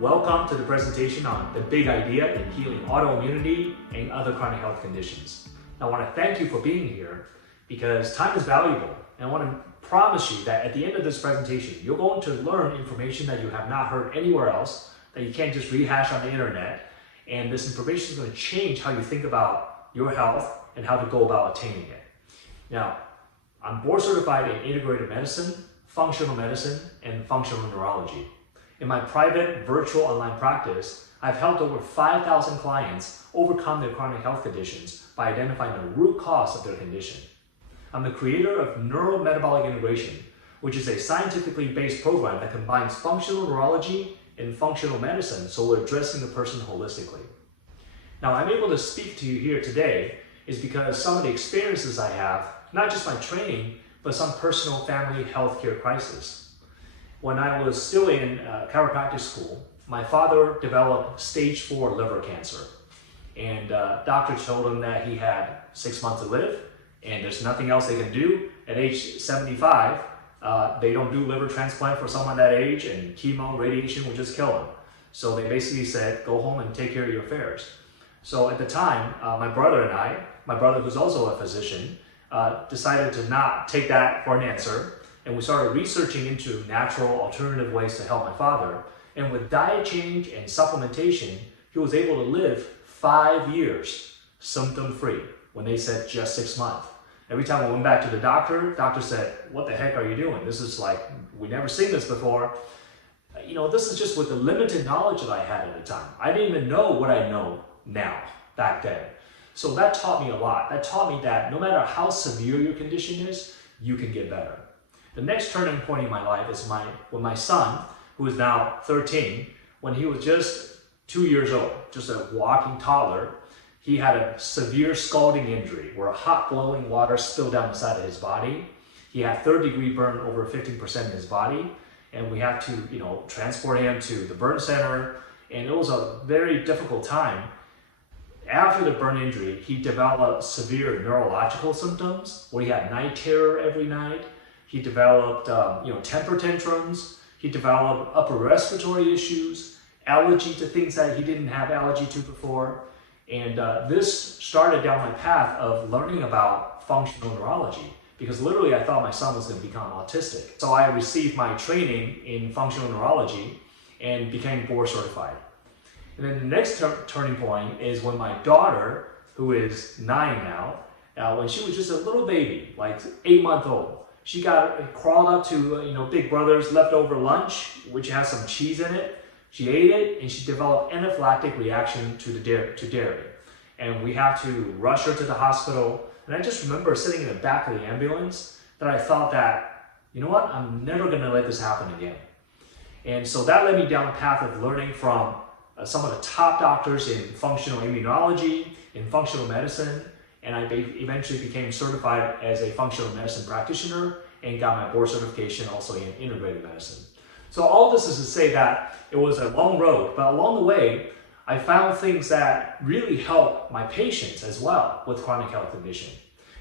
Welcome to the presentation on the big idea in healing autoimmunity and other chronic health conditions. I want to thank you for being here because time is valuable, and I want to promise you that at the end of this presentation, you're going to learn information that you have not heard anywhere else, that you can't just rehash on the internet, and this information is going to change how you think about your health and how to go about attaining it. Now, I'm board certified in integrated medicine, functional medicine, and functional neurology. In my private virtual online practice, I've helped over 5,000 clients overcome their chronic health conditions by identifying the root cause of their condition. I'm the creator of neurometabolic integration, which is a scientifically based program that combines functional neurology and functional medicine, so we're addressing the person holistically. Now, I'm able to speak to you here today is because some of the experiences I have, not just my training, but some personal family healthcare crisis. When I was still in chiropractic school, my father developed stage 4 liver cancer. And doctor told him that he had 6 months to live and there's nothing else they can do. At age 75, they don't do liver transplant for someone that age, and chemo, radiation will just kill him. So they basically said, go home and take care of your affairs. So at the time, my brother and I, my brother who's also a physician, decided to not take that for an answer. And we started researching into natural alternative ways to help my father. And with diet change and supplementation, he was able to live 5 years symptom-free when they said just 6 months. Every time we went back to the doctor said, what the heck are you doing? This is like, we never seen this before. You know, this is just with the limited knowledge that I had at the time. I didn't even know what I know now, back then. So that taught me a lot. That taught me that no matter how severe your condition is, you can get better. The next turning point in my life is when my son, who is now 13, when he was just 2 years old, just a walking toddler, he had a severe scalding injury where hot glowing water spilled down the side of his body. He had 3rd-degree burn over 15% of his body, and we had to, transport him to the burn center, and it was a very difficult time. After the burn injury, he developed severe neurological symptoms where he had night terror every night. He developed, temper tantrums. He developed upper respiratory issues, allergy to things that he didn't have allergy to before. And this started down my path of learning about functional neurology, because literally I thought my son was going to become autistic. So I received my training in functional neurology and became board certified. And then the next turning point is when my daughter, who is 9 now, when she was just a little baby, like 8-month-old, she crawled up to Big Brother's leftover lunch, which has some cheese in it. She ate it, and she developed anaphylactic reaction to dairy. And we had to rush her to the hospital. And I just remember sitting in the back of the ambulance that I thought that, you know what, I'm never going to let this happen again. And so that led me down a path of learning from some of the top doctors in functional immunology, in functional medicine, and I eventually became certified as a functional medicine practitioner and got my board certification also in integrated medicine. So all this is to say that it was a long road, but along the way, I found things that really help my patients as well with chronic health condition.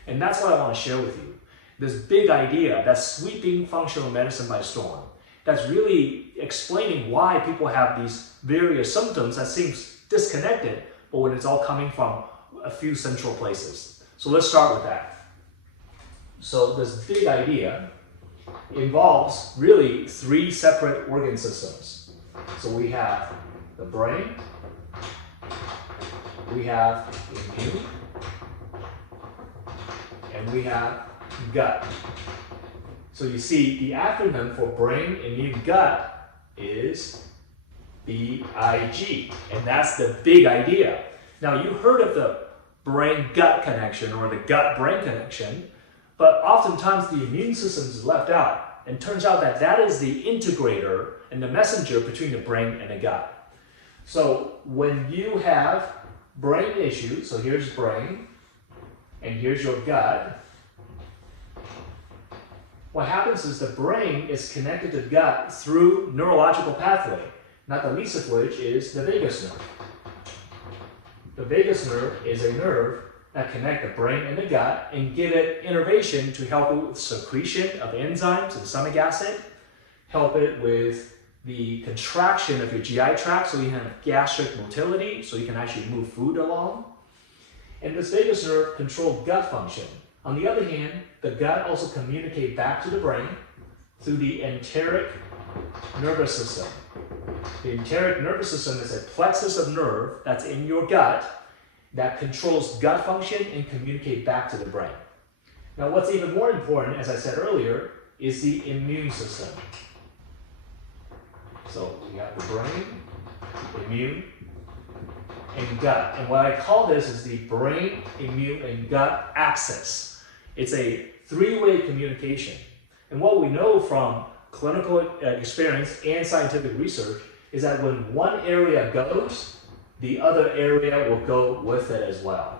And that's what I want to share with you. This big idea that's sweeping functional medicine by storm, that's really explaining why people have these various symptoms that seems disconnected, but when it's all coming from a few central places. So let's start with that. So this big idea involves really 3 separate organ systems. So we have the brain, we have immune, and we have gut. So you see the acronym for brain, immune, gut is B.I.G, and that's the big idea. Now, you heard of the brain-gut connection or the gut-brain connection, but oftentimes the immune system is left out. And turns out that that is the integrator and the messenger between the brain and the gut. So when you have brain issues, so here's brain, and here's your gut, what happens is the brain is connected to the gut through neurological pathway, not the least of which is the vagus nerve. The vagus nerve is a nerve that connect the brain and the gut and give it innervation to help it with secretion of enzymes and stomach acid, help it with the contraction of your GI tract so you have gastric motility, so you can actually move food along. And this vagus nerve controls gut function. On the other hand, the gut also communicates back to the brain through the enteric nervous system. The enteric nervous system is a plexus of nerve that's in your gut that controls gut function and communicates back to the brain. Now, what's even more important, as I said earlier, is the immune system. So we have the brain, immune, and gut. And what I call this is the brain, immune, and gut axis. It's a three-way communication. And what we know from clinical experience and scientific research is that when one area goes, the other area will go with it as well.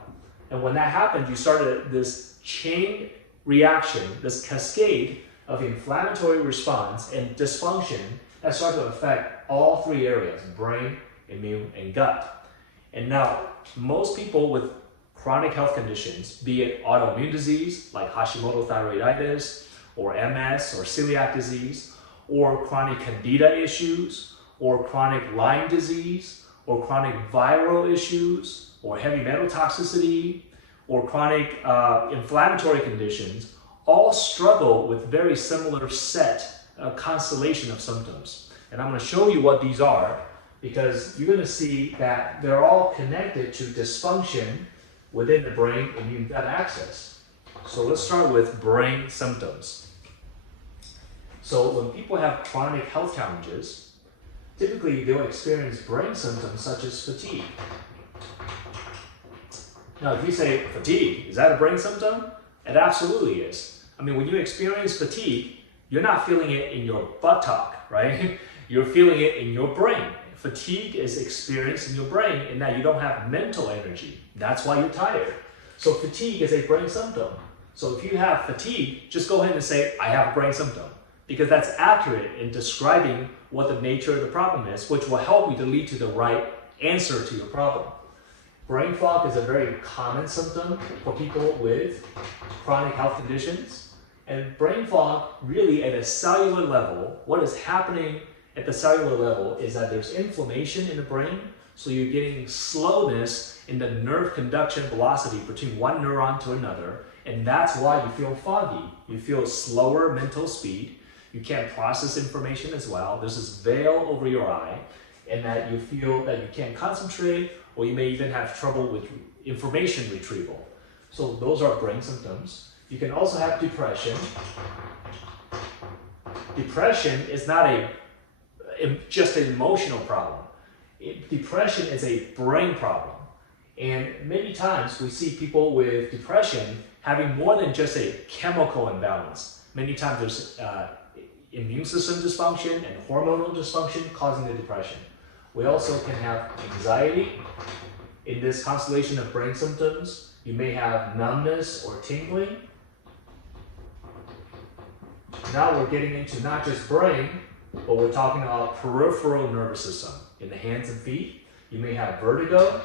And when that happens, you start this chain reaction, this cascade of inflammatory response and dysfunction that start to affect all three areas, brain, immune, and gut. And now, most people with chronic health conditions, be it autoimmune disease like Hashimoto thyroiditis, or MS, or celiac disease, or chronic candida issues, or chronic Lyme disease, or chronic viral issues, or heavy metal toxicity, or chronic inflammatory conditions, all struggle with very similar constellation of symptoms. And I'm going to show you what these are, because you're going to see that they're all connected to dysfunction within the brain immune gut axis. So let's start with brain symptoms. So when people have chronic health challenges, typically they'll experience brain symptoms such as fatigue. Now, if you say fatigue, is that a brain symptom? It absolutely is. I mean, when you experience fatigue, you're not feeling it in your buttock, right? You're feeling it in your brain. Fatigue is experienced in your brain in that you don't have mental energy. That's why you're tired. So fatigue is a brain symptom. So if you have fatigue, just go ahead and say, I have a brain symptom, because that's accurate in describing what the nature of the problem is, which will help you to lead to the right answer to your problem. Brain fog is a very common symptom for people with chronic health conditions. And brain fog, really at a cellular level, what is happening at the cellular level is that there's inflammation in the brain, so you're getting slowness in the nerve conduction velocity between one neuron to another, and that's why you feel foggy. You feel slower mental speed, you can't process information as well, there's this veil over your eye, and that you feel that you can't concentrate, or you may even have trouble with information retrieval. So those are brain symptoms. You can also have depression. Depression is not just an emotional problem. Depression is a brain problem. And many times we see people with depression having more than just a chemical imbalance. Many times there's immune system dysfunction and hormonal dysfunction causing the depression. We also can have anxiety. In this constellation of brain symptoms, you may have numbness or tingling. Now we're getting into not just brain, but we're talking about peripheral nervous system. In the hands and feet, you may have vertigo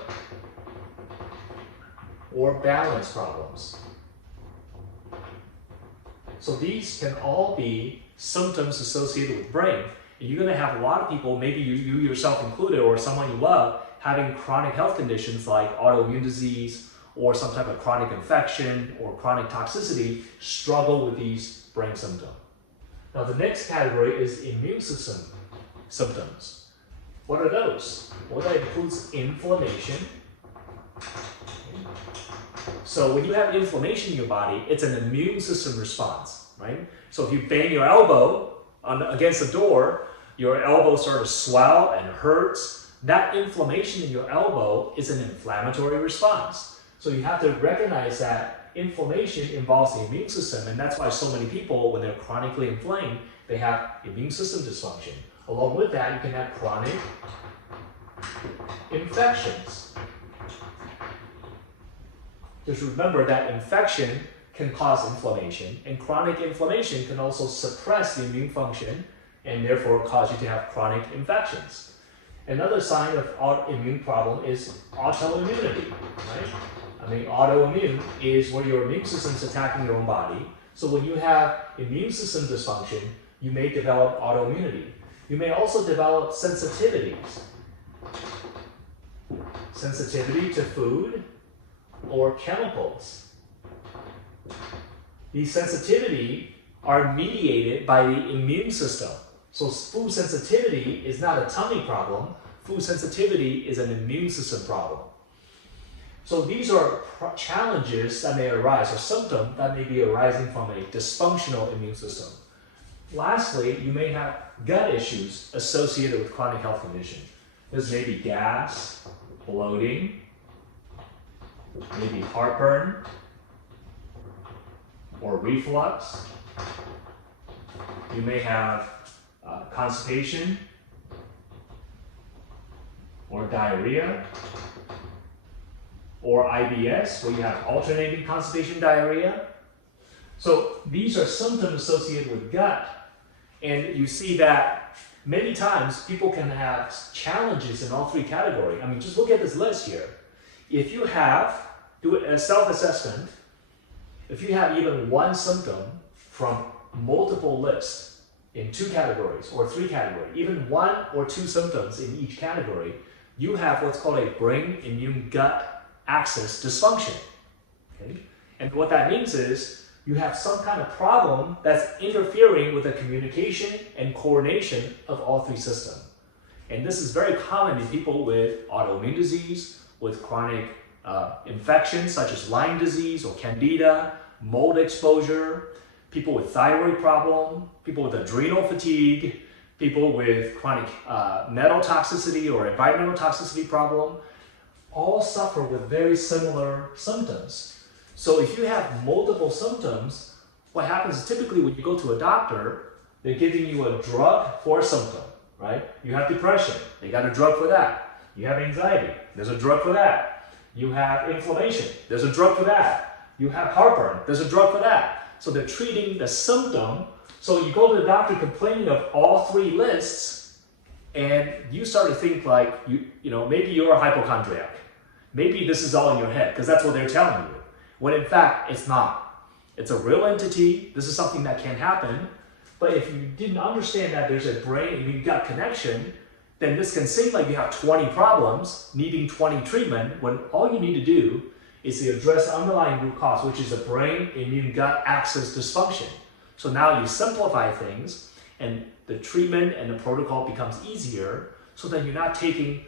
or balance problems. So these can all be symptoms associated with brain. And you're going to have a lot of people, maybe you yourself included, or someone you love, having chronic health conditions like autoimmune disease or some type of chronic infection or chronic toxicity struggle with these brain symptoms. Now the next category is immune system symptoms. What are those? Well, that includes inflammation. So when you have inflammation in your body, it's an immune system response, right? So if you bang your elbow against the door, your elbow starts to swell and hurts. That inflammation in your elbow is an inflammatory response. So you have to recognize that inflammation involves the immune system, and that's why so many people, when they're chronically inflamed, they have immune system dysfunction. Along with that, you can have chronic infections. Just remember that infection can cause inflammation, and chronic inflammation can also suppress the immune function and therefore cause you to have chronic infections. Another sign of autoimmune problem is autoimmunity, right? I mean, autoimmune is where your immune system is attacking your own body. So when you have immune system dysfunction, you may develop autoimmunity. You may also develop sensitivities. Sensitivity to food or chemicals. These sensitivity are mediated by the immune system. So food sensitivity is not a tummy problem. Food sensitivity is an immune system problem. So these are challenges that may arise, or symptoms that may be arising from a dysfunctional immune system. Lastly, you may have gut issues associated with chronic health conditions. This may be gas, bloating, maybe heartburn, or reflux. You may have constipation or diarrhea, or IBS, where you have alternating constipation diarrhea. So these are symptoms associated with gut. And you see that many times people can have challenges in all three categories. I mean, just look at this list here. If you have, do a self-assessment, if you have even one symptom from multiple lists in 2 categories or 3 categories, even 1 or 2 symptoms in each category, you have what's called a brain immune gut axis dysfunction. Okay? And what that means is you have some kind of problem that's interfering with the communication and coordination of all 3 systems. And this is very common in people with autoimmune disease, with chronic infections such as Lyme disease or Candida, mold exposure, people with thyroid problem, people with adrenal fatigue, people with chronic metal toxicity or environmental toxicity problem, all suffer with very similar symptoms. So if you have multiple symptoms, what happens is typically when you go to a doctor, they're giving you a drug for a symptom, right? You have depression, they got a drug for that. You have anxiety, there's a drug for that. You have inflammation, there's a drug for that. You have heartburn, there's a drug for that. So they're treating the symptom. So you go to the doctor complaining of all 3 lists, and you start to think like, you know, maybe you're a hypochondriac. Maybe this is all in your head, because that's what they're telling you. When in fact, it's not. It's a real entity. This is something that can happen. But if you didn't understand that there's a brain immune gut connection, then this can seem like you have 20 problems needing 20 treatment, when all you need to do is to address the underlying root cause, which is a brain immune gut axis dysfunction. So now you simplify things, and the treatment and the protocol becomes easier, so that you're not taking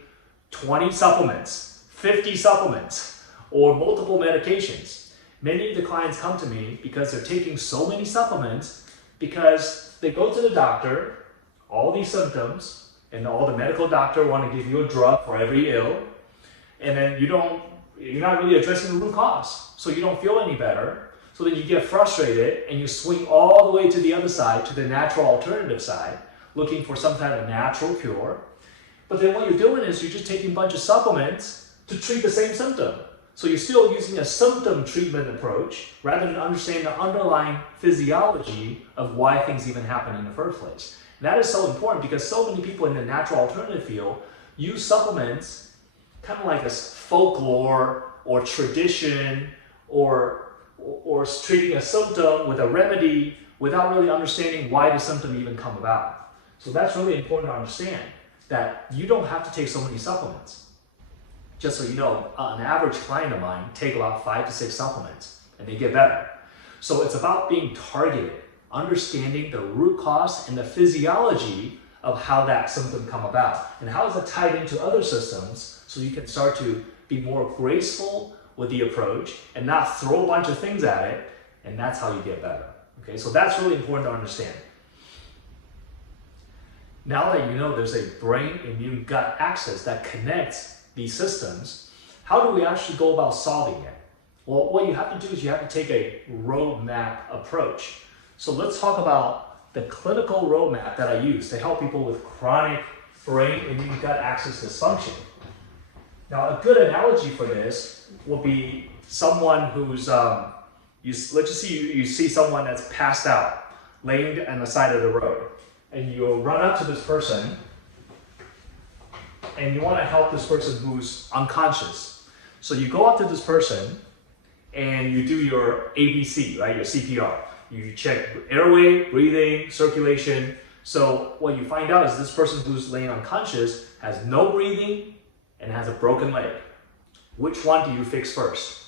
20 supplements, 50 supplements, or multiple medications. Many of the clients come to me because they're taking so many supplements because they go to the doctor, all these symptoms, and all the medical doctor want to give you a drug for every ill, and then you're not really addressing the root cause, so you don't feel any better. So then you get frustrated and you swing all the way to the other side, to the natural alternative side, looking for some kind of natural cure. But then what you're doing is you're just taking a bunch of supplements to treat the same symptom. So you're still using a symptom treatment approach rather than understanding the underlying physiology of why things even happen in the first place. And that is so important because so many people in the natural alternative field use supplements kind of like a folklore or tradition or treating a symptom with a remedy without really understanding why the symptom even come about. So that's really important to understand, that you don't have to take so many supplements. Just so you know, an average client of mine take about 5 to 6 supplements and they get better. So it's about being targeted, understanding the root cause and the physiology of how that symptom come about and how is it tied into other systems, so you can start to be more graceful with the approach and not throw a bunch of things at it, and that's how you get better. Okay, so that's really important to understand. Now that you know there's a brain immune gut axis that connects these systems, how do we actually go about solving it? Well, what you have to do is you have to take a roadmap approach. So let's talk about the clinical roadmap that I use to help people with chronic brain immune gut axis dysfunction. Now, a good analogy for this will be someone who's, let's just say you see someone that's passed out, laying on the side of the road, and you run up to this person, and you want to help this person who's unconscious. So you go up to this person, and you do your ABC, right, your CPR. You check airway, breathing, circulation, So what you find out is this person who's laying unconscious has no breathing and has a broken leg. Which one do you fix first?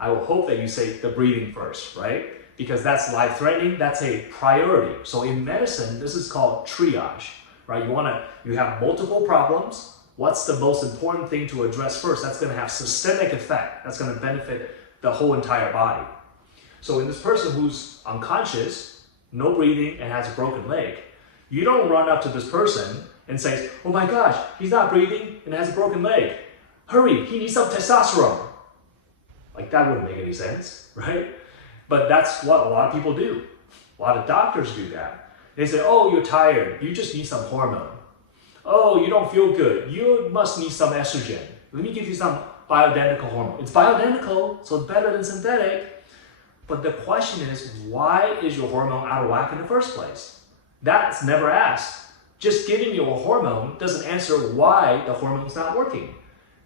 I will hope that you say the breathing first, right? Because that's life-threatening, that's a priority. So in medicine, this is called triage, right? You have multiple problems. What's the most important thing to address first? That's gonna have systemic effect. That's gonna benefit the whole entire body. So in this person who's unconscious, no breathing, and has a broken leg, you don't run up to this person and say, oh my gosh, he's not breathing and has a broken leg. Hurry, he needs some testosterone. Like that wouldn't make any sense, right? But that's what a lot of people do. A lot of doctors do that. They say, oh, you're tired, you just need some hormone. Oh, you don't feel good, you must need some estrogen. Let me give you some bioidentical hormone. It's bioidentical, so it's better than synthetic. But the question is, why is your hormone out of whack in the first place? That's never asked. Just giving you a hormone doesn't answer why the hormone's not working.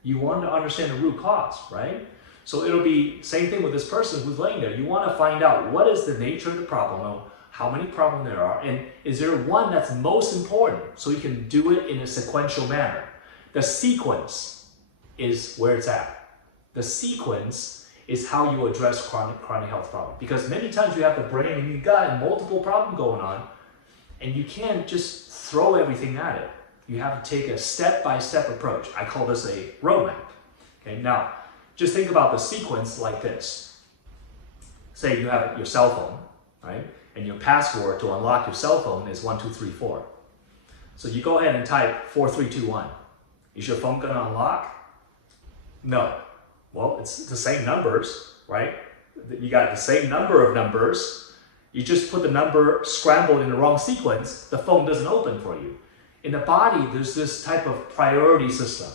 You want to understand the root cause, right? So it'll be same thing with this person who's laying there. You want to find out what is the nature of the problem, how many problems there are, and is there one that's most important so you can do it in a sequential manner. The sequence is where it's at. The sequence is how you address chronic health problems. Because many times you have the brain and you got multiple problems going on, and you can't just throw everything at it. You have to take a step-by-step approach. I call this a roadmap. Okay, now, just think about the sequence like this. Say you have your cell phone, right? And your password to unlock your cell phone is 1234. So you go ahead and type 4321. Is your phone gonna unlock? No. Well, it's the same numbers, right? You got the same number of numbers. You just put the number scrambled in the wrong sequence, the phone doesn't open for you. In the body, there's this type of priority system.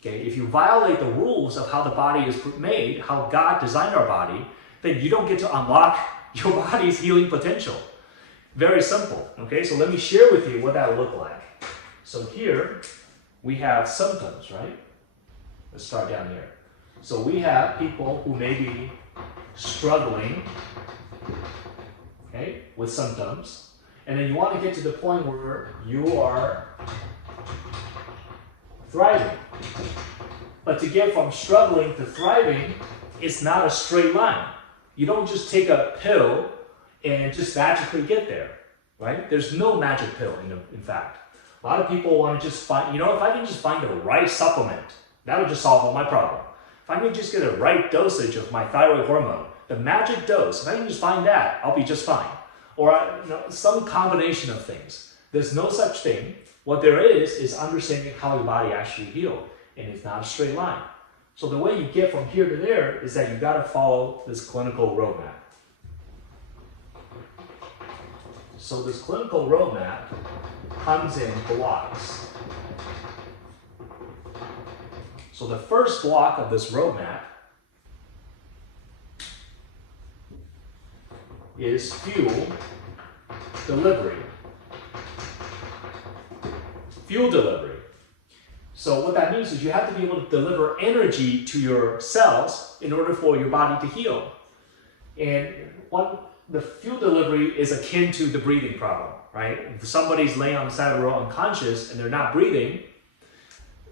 Okay, if you violate the rules of how the body is made, how God designed our body, then you don't get to unlock your body's healing potential. Very simple. Okay, so let me share with you what that would look like. So here we have symptoms, right? Let's start down here. So we have people who may be struggling, okay, with symptoms, and then you want to get to the point where you are thriving. But to get from struggling to thriving, it's not a straight line. You don't just take a pill and just magically get there, right? There's no magic pill, in fact. A lot of people want to just find, if I can just find the right supplement, that would just solve all my problem. If I can just get a right dosage of my thyroid hormone, the magic dose, if I can just find that, I'll be just fine. Or some combination of things. There's no such thing. What there is understanding how your body actually heals, and it's not a straight line. So the way you get from here to there is that you got to follow this clinical roadmap. So this clinical roadmap comes in blocks. So the first block of this roadmap is fuel delivery. Fuel delivery. So what that means is you have to be able to deliver energy to your cells in order for your body to heal. And the fuel delivery is akin to the breathing problem, right? If somebody's laying on the side of the road unconscious and they're not breathing,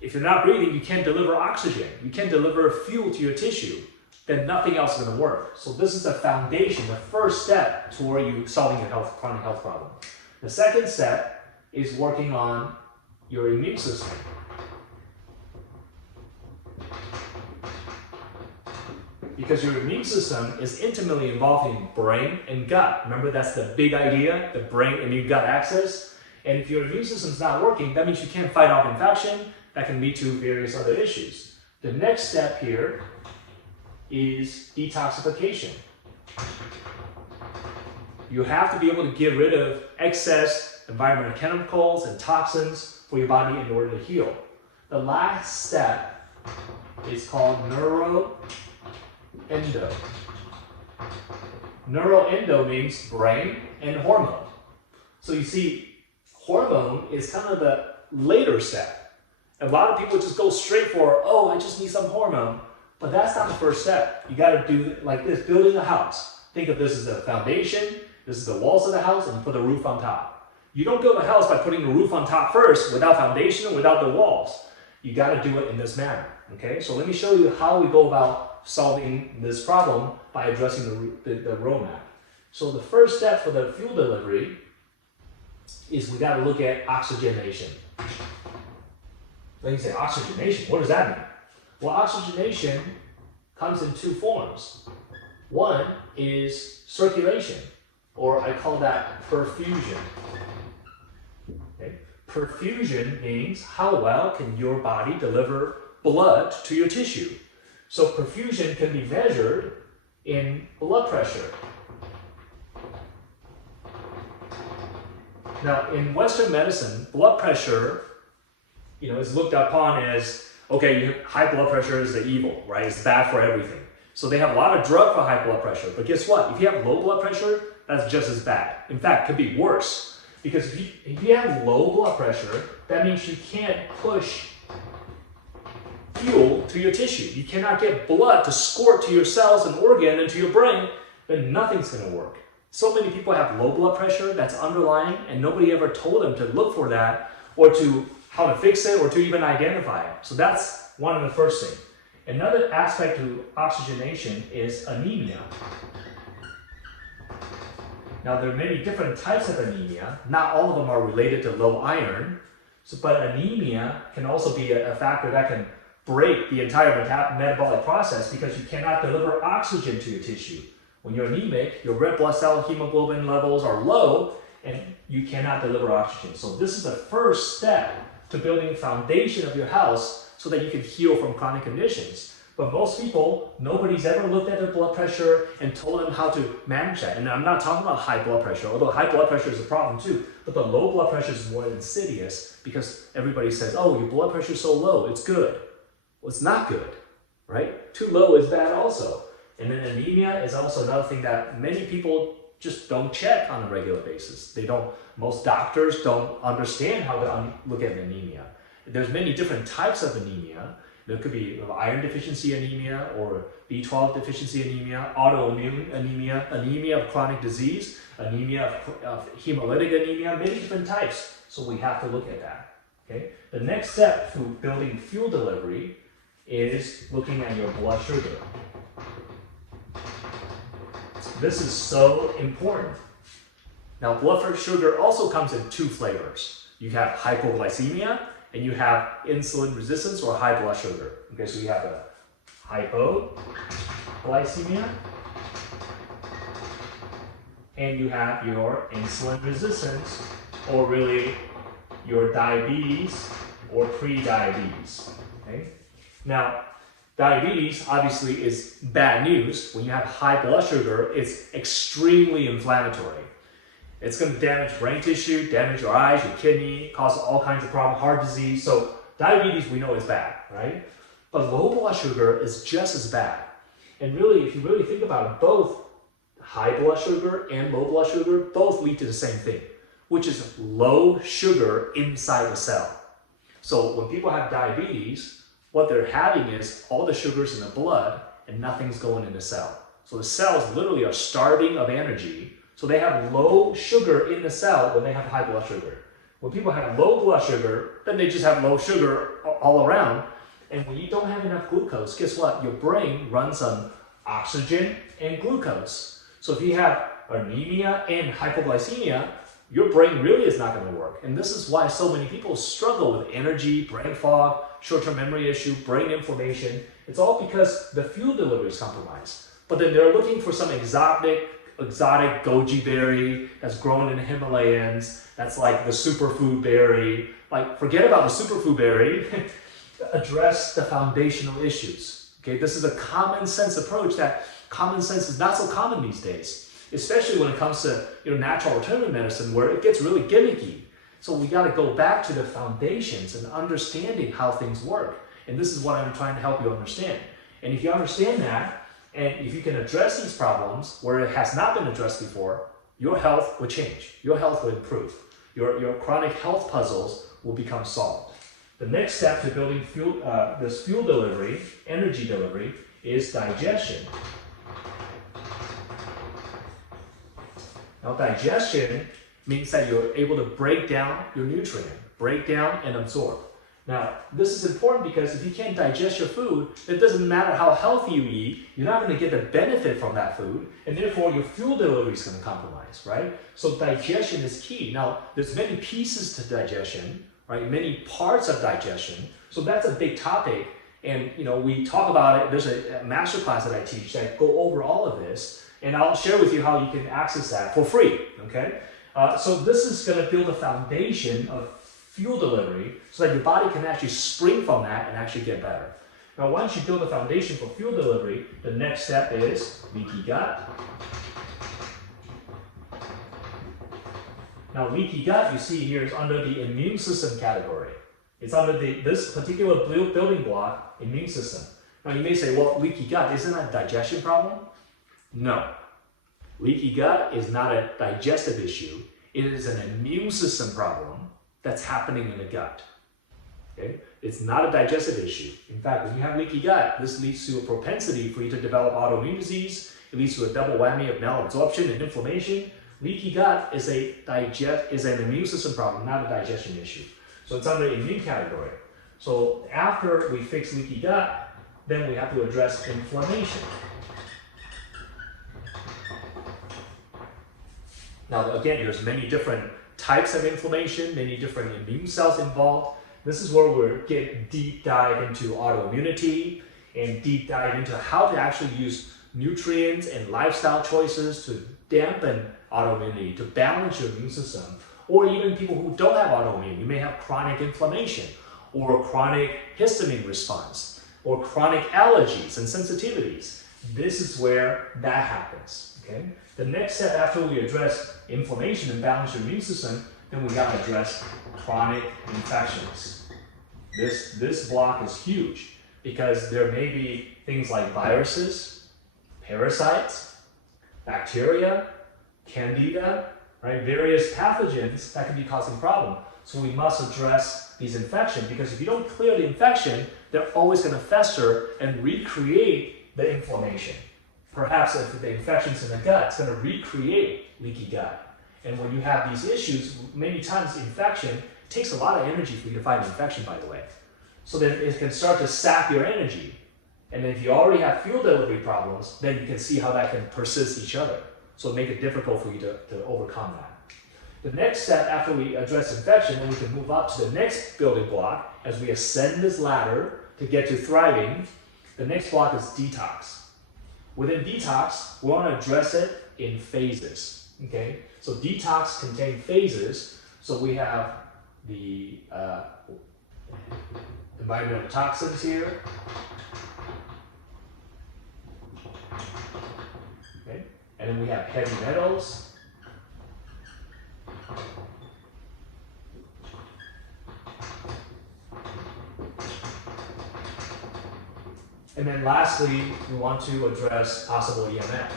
if you're not breathing, you can't deliver oxygen. You can't deliver fuel to your tissue. Then nothing else is going to work. So this is the foundation, the first step toward you solving your chronic health problem. The second step is working on your immune system. Because your immune system is intimately involved in brain and gut. Remember, that's the big idea, the brain immune gut axis. And if your immune system's not working, that means you can't fight off infection. That can lead to various other issues. The next step here is detoxification. You have to be able to get rid of excess environmental chemicals and toxins for your body in order to heal. The last step is called neuroendo. Neuroendo means brain and hormone. So you see, hormone is kind of the later step. A lot of people just go straight for, oh, I just need some hormone. But that's not the first step. You got to do it like this, building a house. Think of this as the foundation, this is the walls of the house, and you put the roof on top. You don't build a house by putting a roof on top first without foundation, without the walls. You got to do it in this manner. Okay, so let me show you how we go about solving this problem by addressing the roadmap. So the first step for the fuel delivery is we got to look at oxygenation. Then you say, oxygenation, what does that mean? Well, oxygenation comes in two forms. One is circulation, or I call that perfusion. Okay? Perfusion means how well can your body deliver blood to your tissue. So perfusion can be measured in blood pressure. Now, in Western medicine, blood pressure, is looked upon as, okay, high blood pressure is the evil, right? It's bad for everything. So they have a lot of drug for high blood pressure. But guess what? If you have low blood pressure, that's just as bad. In fact, it could be worse. Because if you have low blood pressure, that means you can't push fuel to your tissue. You cannot get blood to squirt to your cells and organ and to your brain, then nothing's going to work. So many people have low blood pressure that's underlying, and nobody ever told them to look for that or to how to fix it or to even identify it. So that's one of the first things. Another aspect to oxygenation is anemia. Now, there are many different types of anemia. Not all of them are related to low iron, but anemia can also be a factor that can break the entire metabolic process because you cannot deliver oxygen to your tissue. When you're anemic, your red blood cell hemoglobin levels are low and you cannot deliver oxygen. So this is the first step to building a foundation of your house so that you can heal from chronic conditions. But most people, nobody's ever looked at their blood pressure and told them how to manage that. And I'm not talking about high blood pressure, although high blood pressure is a problem too. But the low blood pressure is more insidious because everybody says, oh, your blood pressure is so low, it's good. Well, it's not good, right? Too low is bad also. And then anemia is also another thing that many people just don't check on a regular basis. Most doctors don't understand how to look at anemia. There's many different types of anemia. There could be iron deficiency anemia or B12 deficiency anemia, autoimmune anemia, anemia of chronic disease, anemia of hemolytic anemia, many different types. So we have to look at that. Okay? The next step to building fuel delivery is looking at your blood sugar. This is so important. Now, blood sugar also comes in two flavors. You have hypoglycemia and you have insulin resistance or high blood sugar. Okay, so you have a hypoglycemia and you have your insulin resistance, or really your diabetes or pre-diabetes. Okay? Now, diabetes obviously is bad news. When you have high blood sugar, it's extremely inflammatory. It's going to damage brain tissue, damage your eyes, your kidney, cause all kinds of problems, heart disease. So diabetes we know is bad, right? But low blood sugar is just as bad. And really, if you really think about it, both high blood sugar and low blood sugar both lead to the same thing, which is low sugar inside the cell. So when people have diabetes, what they're having is all the sugars in the blood and nothing's going in the cell. So the cells literally are starving of energy. So they have low sugar in the cell when they have high blood sugar. When people have low blood sugar, then they just have low sugar all around. And when you don't have enough glucose, guess what? Your brain runs on oxygen and glucose. So if you have anemia and hypoglycemia, your brain really is not going to work. And this is why so many people struggle with energy, brain fog, short-term memory issue, brain inflammation. It's all because the fuel delivery is compromised. But then they're looking for some exotic goji berry that's grown in the Himalayas. That's like the superfood berry. Like, forget about the superfood berry. Address the foundational issues. Okay, this is a common sense approach that common sense is not so common these days, especially when it comes to natural alternative medicine where it gets really gimmicky. So we got to go back to the foundations and understanding how things work. And this is what I'm trying to help you understand. And if you understand that, and if you can address these problems where it has not been addressed before, your health will change. Your health will improve. Your chronic health puzzles will become solved. The next step to building this fuel delivery, energy delivery, is digestion. Now, digestion means that you're able to break down your nutrient, break down and absorb. Now, this is important because if you can't digest your food, it doesn't matter how healthy you eat, you're not going to get the benefit from that food, and therefore your fuel delivery is going to compromise, right? So digestion is key. Now, there's many pieces to digestion, right? Many parts of digestion. So that's a big topic. And we talk about it. There's a master class that I teach that go over all of this, and I'll share with you how you can access that for free, okay? So this is going to build a foundation of fuel delivery so that your body can actually spring from that and actually get better. Now, once you build a foundation for fuel delivery, the next step is leaky gut. Now, leaky gut, you see here, is under the immune system category. It's under this particular building block, immune system. Now, you may say, well, leaky gut, isn't that a digestion problem? No. Leaky gut is not a digestive issue. It is an immune system problem that's happening in the gut. Okay? It's not a digestive issue. In fact, when you have leaky gut, this leads to a propensity for you to develop autoimmune disease. It leads to a double whammy of malabsorption and inflammation. Leaky gut is an immune system problem, not a digestion issue. So it's under the immune category. So after we fix leaky gut, then we have to address inflammation. Now, again, there's many different types of inflammation, many different immune cells involved. This is where we're getting deep dive into autoimmunity and deep dive into how to actually use nutrients and lifestyle choices to dampen autoimmunity, to balance your immune system. Or even people who don't have autoimmune, you may have chronic inflammation or chronic histamine response or chronic allergies and sensitivities. This is where that happens, okay? The next step after we address inflammation and balance your immune system, then we got to address chronic infections. This block is huge because there may be things like viruses, parasites, bacteria, candida, right? Various pathogens that can be causing problem. So we must address these infections because if you don't clear the infection, they're always going to fester and recreate the inflammation. Perhaps if the infection's in the gut, it's going to recreate leaky gut. And when you have these issues, many times infection takes a lot of energy for you to fight an infection, by the way. So then it can start to sap your energy. And if you already have fuel delivery problems, then you can see how that can persist each other. So make it difficult for you to overcome that. The next step after we address infection, then we can move up to the next building block as we ascend this ladder to get to thriving. The next block is detox. Within detox, we want to address it in phases, okay? So detox contains phases. So we have the environmental toxins here. Okay? And then we have heavy metals. And then lastly, we want to address possible EMF.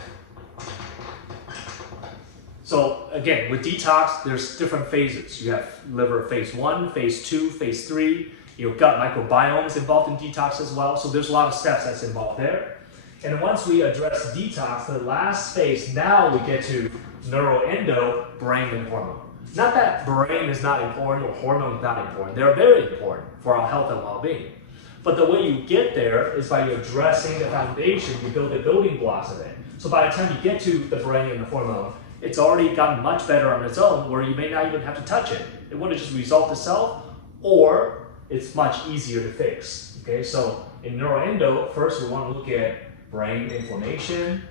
So again, with detox, there's different phases. You have liver phase 1, phase 2, phase 3. Your gut microbiome is involved in detox as well. So there's a lot of steps that's involved there. And once we address detox, the last phase, now we get to neuroendo, brain and hormone. Not that brain is not important or hormone is not important. They're very important for our health and well-being. But the way you get there is by addressing the foundation. You build the building blocks of it. So by the time you get to the brain and the hormone, it's already gotten much better on its own where you may not even have to touch it. It would have just resolved itself, or it's much easier to fix. Okay, so in neuroendo, first we want to look at brain inflammation,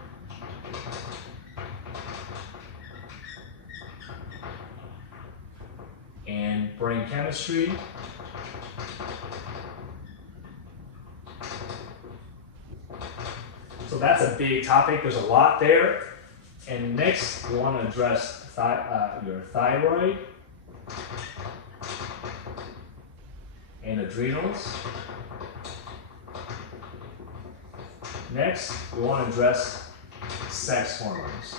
and brain chemistry. So that's a big topic. There's a lot there. And next, we want to address your thyroid and adrenals. Next, we want to address sex hormones.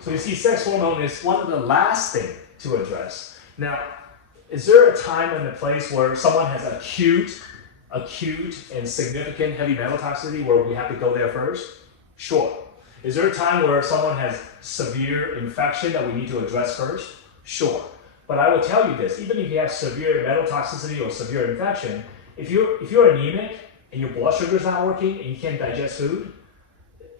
So you see, sex hormone is one of the last thing to address. Now, is there a time and a place where someone has acute and significant heavy metal toxicity where we have to go there first? Sure. Is there a time where someone has severe infection that we need to address first? Sure. But I will tell you this, even if you have severe metal toxicity or severe infection, if you're anemic and your blood sugar is not working and you can't digest food,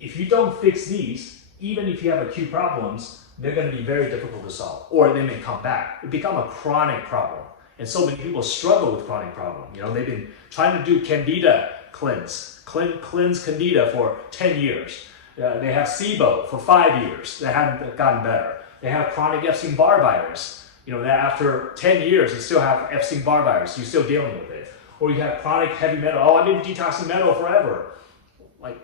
if you don't fix these, even if you have acute problems, they're going to be very difficult to solve, or they may come back. It become a chronic problem. And so many people struggle with chronic problem. You know, they've been trying to do candida cleanse candida for 10 years. They have SIBO for 5 years. They haven't gotten better. They have chronic Epstein-Barr virus. You know, that after 10 years, you still have Epstein-Barr virus. You're still dealing with it. Or you have chronic heavy metal. Oh, I've been detoxing metal forever. Like,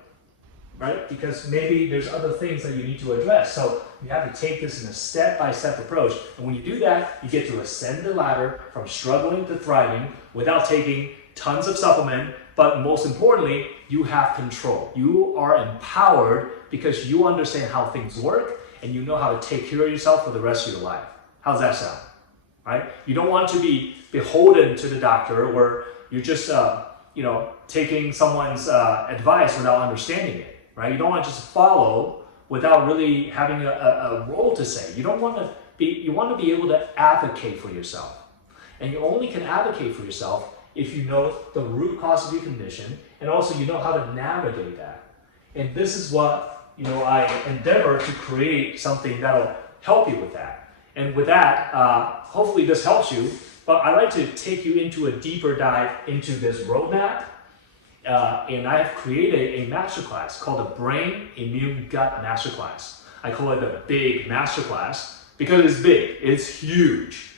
right? Because maybe there's other things that you need to address. So you have to take this in a step-by-step approach. And when you do that, you get to ascend the ladder from struggling to thriving without taking tons of supplement. But most importantly, you have control. You are empowered because you understand how things work and you know how to take care of yourself for the rest of your life. How's that sound? Right? You don't want to be beholden to the doctor where you're just taking someone's advice without understanding it. Right? You don't want to just follow without really having a role to say. You want to be able to advocate for yourself. And you only can advocate for yourself if you know the root cause of your condition and also you know how to navigate that. And this is what I endeavor to create something that'll help you with that. And with that, hopefully this helps you, but I'd like to take you into a deeper dive into this roadmap. And I have created a masterclass called the Brain Immune Gut Masterclass. I call it the Big Masterclass because it's big, it's huge.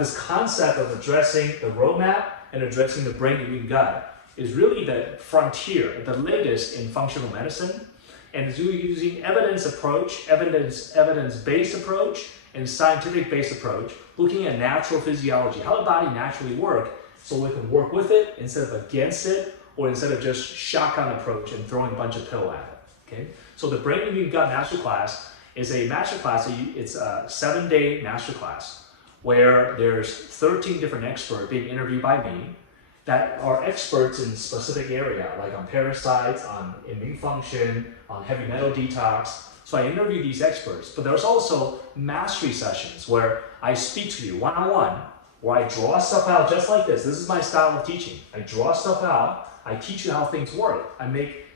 This concept of addressing the roadmap and addressing the brain immune gut is really the frontier, the latest in functional medicine, and is using evidence-based approach and scientific-based approach, looking at natural physiology, how the body naturally works, so we can work with it instead of against it, or instead of just shotgun approach and throwing a bunch of pill at it. Okay, so the Brain Immune Gut Masterclass is a masterclass. It's a 7-day masterclass where there's 13 different experts being interviewed by me that are experts in specific area, like on parasites, on immune function, on heavy metal detox. So I interview these experts, but there's also mastery sessions where I speak to you one-on-one, where I draw stuff out just like this. This is my style of teaching. I draw stuff out, I teach you how things work. I make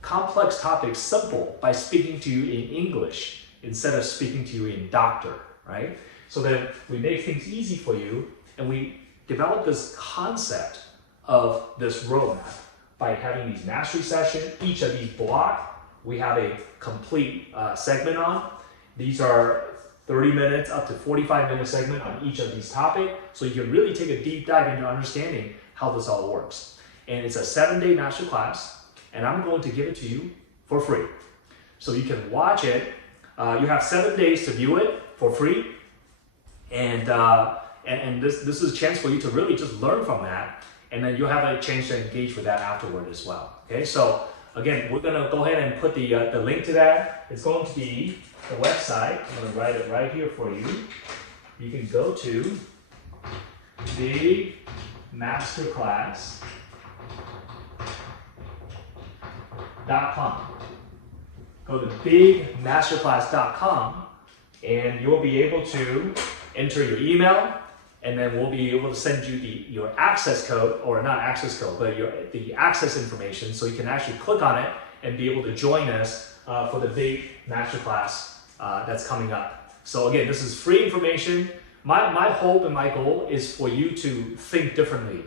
complex topics simple by speaking to you in English instead of speaking to you in doctor, right? So that we make things easy for you, and we develop this concept of this roadmap by having these mastery sessions. Each of these blocks, we have a complete segment on. These are 30 minutes up to 45-minute segment on each of these topics, so you can really take a deep dive into understanding how this all works. And it's a 7-day masterclass, and I'm going to give it to you for free. So you can watch it. You have 7 days to view it for free. And this is a chance for you to really just learn from that, and then you'll have a chance to engage with that afterward as well. Okay, so again, we're gonna go ahead and put the link to that. It's going to be the website. I'm gonna write it right here for you. You can go to bigmasterclass.com. Go to bigmasterclass.com, and you'll be able to enter your email, and then we'll be able to send you your access code, or not access code, but the access information, so you can actually click on it and be able to join us for the big masterclass that's coming up. So again, this is free information. My hope and my goal is for you to think differently,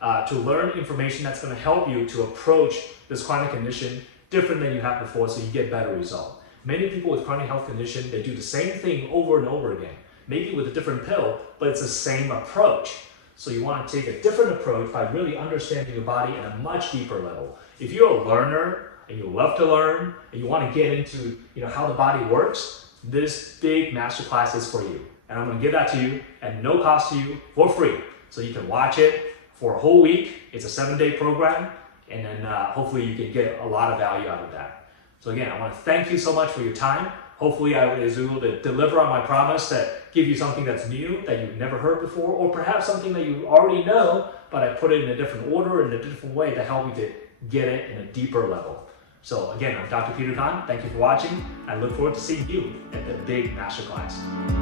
to learn information that's going to help you to approach this chronic condition different than you have before, so you get better results. Many people with chronic health condition, they do the same thing over and over again. Maybe with a different pill, but it's the same approach. So you want to take a different approach by really understanding your body at a much deeper level. If you're a learner and you love to learn and you want to get into how the body works, this big masterclass is for you. And I'm going to give that to you at no cost to you for free. So you can watch it for a whole week. It's a 7-day program, and then hopefully you can get a lot of value out of that. So again, I want to thank you so much for your time. Hopefully I was able to deliver on my promise to give you something that's new, that you've never heard before, or perhaps something that you already know, but I put it in a different order, in a different way to help you to get it in a deeper level. So again, I'm Dr. Peter Khan. Thank you for watching. I look forward to seeing you at the big masterclass.